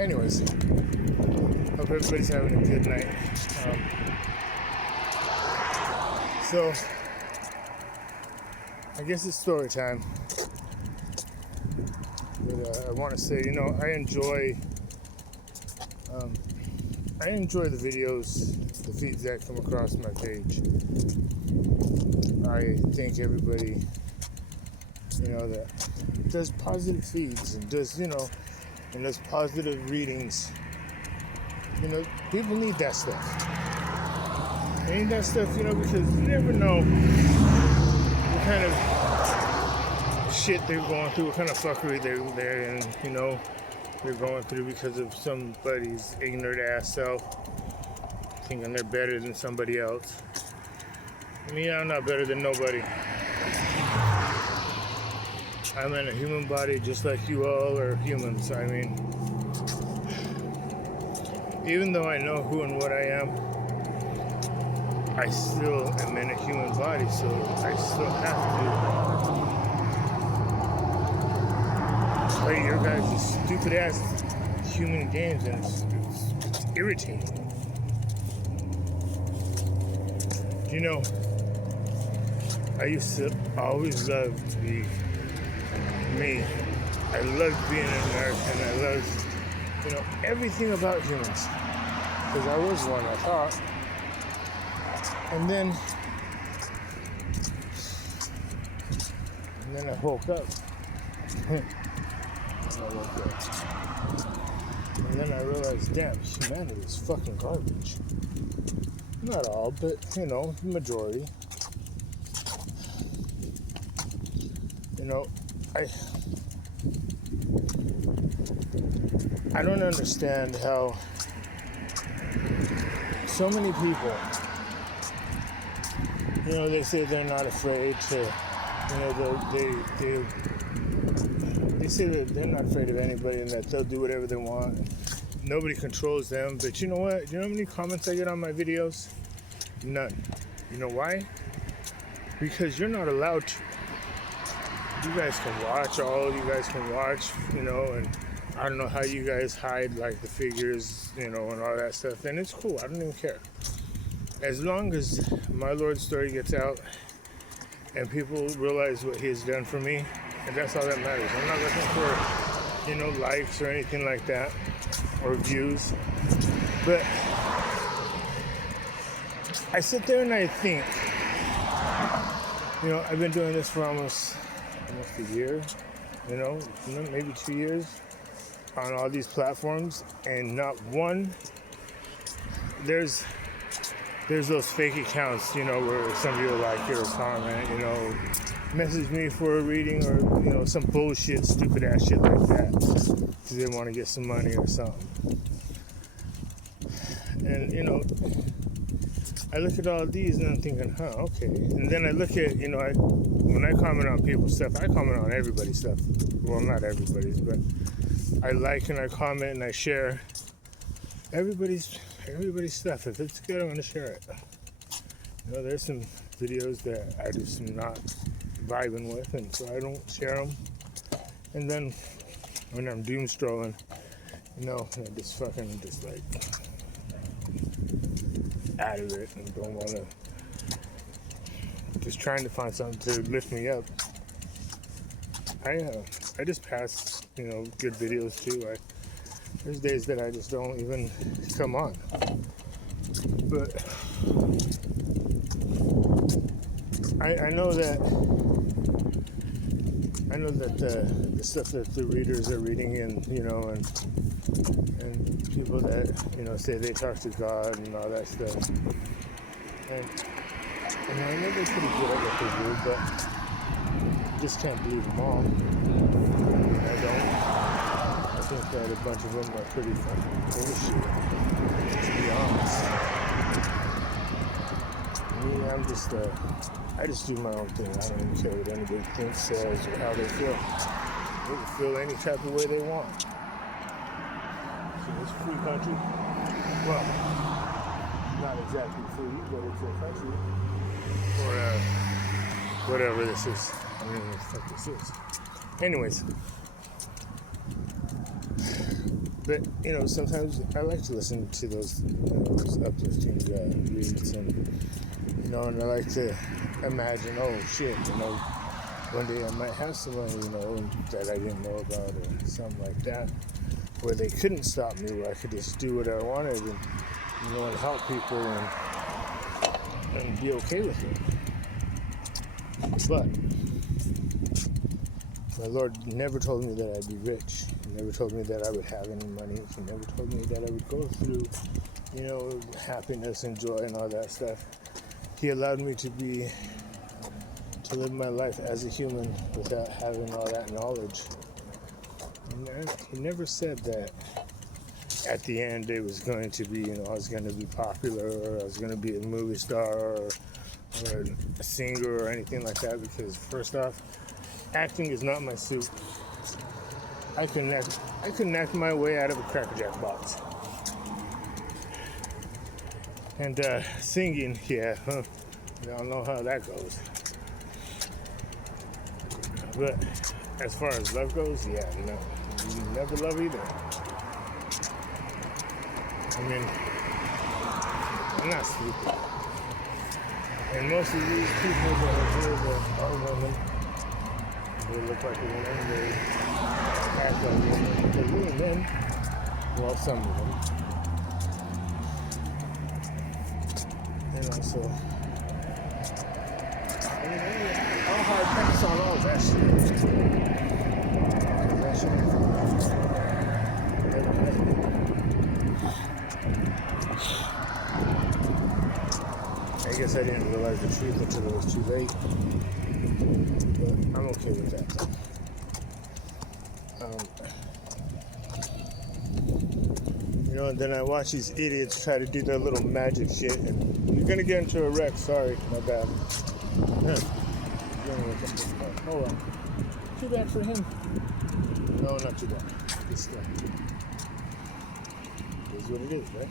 Anyways, hope everybody's having a good night. So, I guess it's story time. But I want to say, I enjoy the videos, the feeds that come across my page. I thank everybody, that does positive feeds and does, and does positive readings. People need that stuff. They need that stuff, because you never know what kind of shit they're going through, what kind of fuckery they're going through because of somebody's ignorant ass self thinking they're better than somebody else. I'm not better than nobody. I'm in a human body just like you all are humans. Even though I know who and what I am, I still am in a human body, so I still have to play your guys' stupid ass human games, and it's irritating. I used to always love to be me. I loved being an American. I loved, everything about humans. Because I was one, I thought. And then I woke up. And then I realized, damn, humanity is fucking garbage. Not all, but, the majority. I don't understand how so many people, they say they're not afraid to, they say that they're not afraid of anybody and that they'll do whatever they want. Nobody controls them. But you know what? You know how many comments I get on my videos? None. You know why? Because you're not allowed to. You guys can watch, and I don't know how you guys hide like the figures, and all that stuff, and it's cool. I don't even care. As long as my Lord's story gets out and people realize what He has done for me, and that's all that matters. I'm not looking for, likes or anything like that, or views. But I sit there and I think, I've been doing this for almost a year, maybe 2 years on all these platforms, and not one, there's those fake accounts, where somebody will like it or comment, message me for a reading or, some bullshit, stupid ass shit like that, because they want to get some money or something. And, I look at all these and I'm thinking, okay. And then I look at, when I comment on people's stuff, I comment on everybody's stuff. Well, not everybody's, but I like and I comment and I share everybody's stuff. If it's good, I'm going to share it. There's some videos that I just am not vibing with, and so I don't share them. And then when I'm doom strolling, I just like out of it and don't want to, just trying to find something to lift me up. I just pass, good videos too. There's days that I just don't even come on. But I know that the stuff that the readers are reading and people that say they talk to God and all that stuff, and I know they're pretty good at what they do, but I just can't believe them all. I don't. I think that a bunch of them are pretty fucking bullshit, to be honest. I just do my own thing. I don't even care what anybody thinks, says, or how they feel. They can feel any type of way they want. So it's a free country. Well, not exactly free, but it's a country. Or whatever this is. I don't know what the fuck this is. Anyways, But sometimes I like to listen to those uplifting reads, and I like to imagine, oh shit, one day I might have someone, that I didn't know about or something like that, where they couldn't stop me, where I could just do what I wanted and help people and be okay with it. But my Lord never told me that I'd be rich. He never told me that I would have any money. He never told me that I would go through, happiness and joy and all that stuff. He allowed me to live my life as a human without having all that knowledge. And he never said that at the end it was going to be, I was going to be popular or I was going to be a movie star or a singer or anything like that, because first off, acting is not my suit. I couldn't act my way out of a Cracker Jack box. And singing, yeah, y'all know how that goes. But as far as love goes, yeah, no, you never love either. I mean, I'm not stupid. And most of these people that are here that are women, they look like a woman, they act like women, they're really men. Well, some of them. So, I mean, I'll hard pass on all that shit. Because that shit never has been. I guess I didn't realize the truth until it was too late. But I'm okay with that. And then I watch these idiots try to do their little magic shit, and you're gonna get into a wreck. Sorry, my bad. Oh well. Too bad for him. No, not too bad. This guy. It is what it is, right?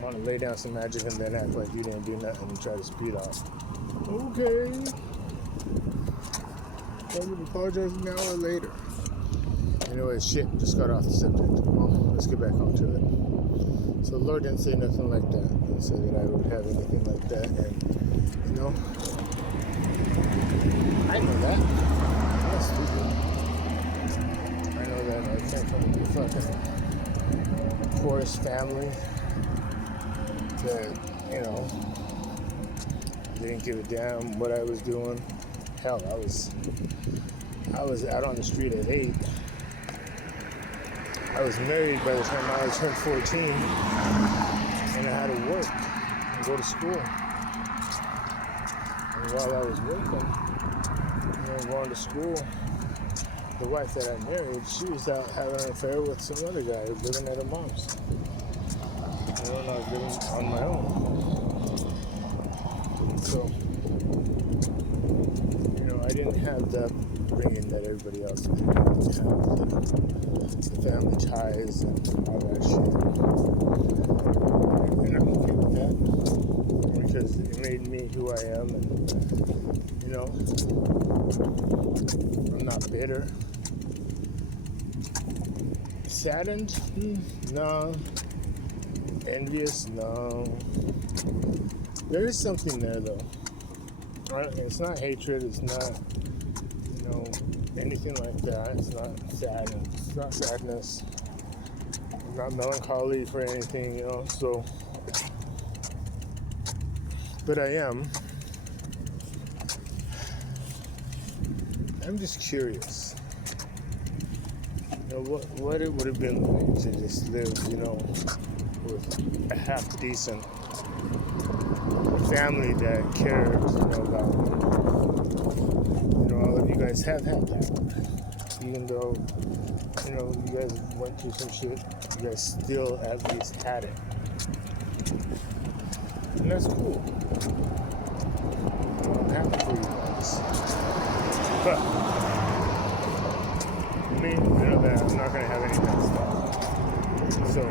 I want to lay down some magic and then act like you didn't do nothing and try to speed off. Okay. I'm gonna apologize an hour later. Anyway, shit, just got off the subject. Well, let's get back onto it. So the Lord didn't say nothing like that. He didn't say that I would have anything like that. And, I know that. I'm not stupid. I know that I came from a fucking poorest family that, didn't give a damn what I was doing. Hell, I was out on the street at 8. I was married by the time I turned 14, and I had to work and go to school. And while I was working, going to school, the wife that I married, she was out having an affair with some other guy living at her mom's. And I was living on my own. So, I didn't have the upbringing that everybody else did. I didn't have the family ties and all that shit. And I'm okay with that, because it made me who I am, and I'm not bitter. Saddened? No. Envious? No. There is something there, though. It's not hatred, it's not, anything like that. It's not sadness. It's not sadness. I'm not melancholy for anything, so. But I am. I'm just curious. What it would have been like to just live, with a half decent family that cared, about me. All of you guys have had that. Even though, you guys went through some shit, you guys still at least had it. And that's cool. I'm happy for you guys. But, me, I know that I'm not going to have any of that stuff. So,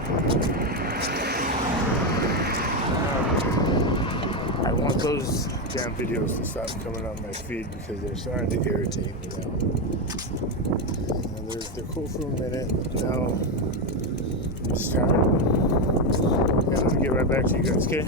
I want those damn videos to stop coming on my feed because they're starting to irritate me now. They're cool for a minute. Now I'm just tired. Yeah, let me get right back to you guys, okay?